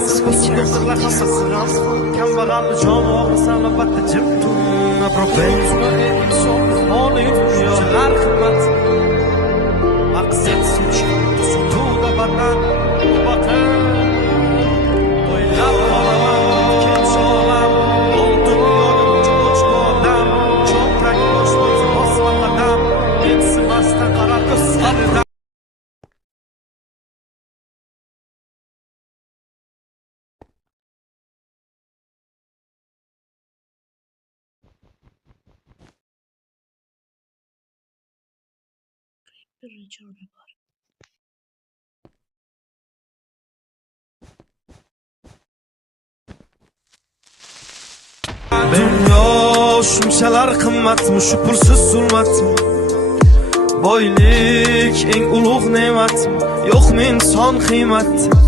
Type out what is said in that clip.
Nasıl doktorlar hassasırams Kambag'al jon og'risan albatta jibtum Propenso inson holi shunchalar qimmat Maqsad suvda banan Bakın O'ylab qolaman Kech olaman Oldim yo'lim cho'ch odam Cho'ntak boshmasa bosma qadam Mensimasdan qarar ko'zlaridan bir ricam var. Dunyo shunchalar qimmatmi, shu pulsiz zulmatmi? Boylik eng ulug' ne'matmi? Yo'qmi inson qiymati?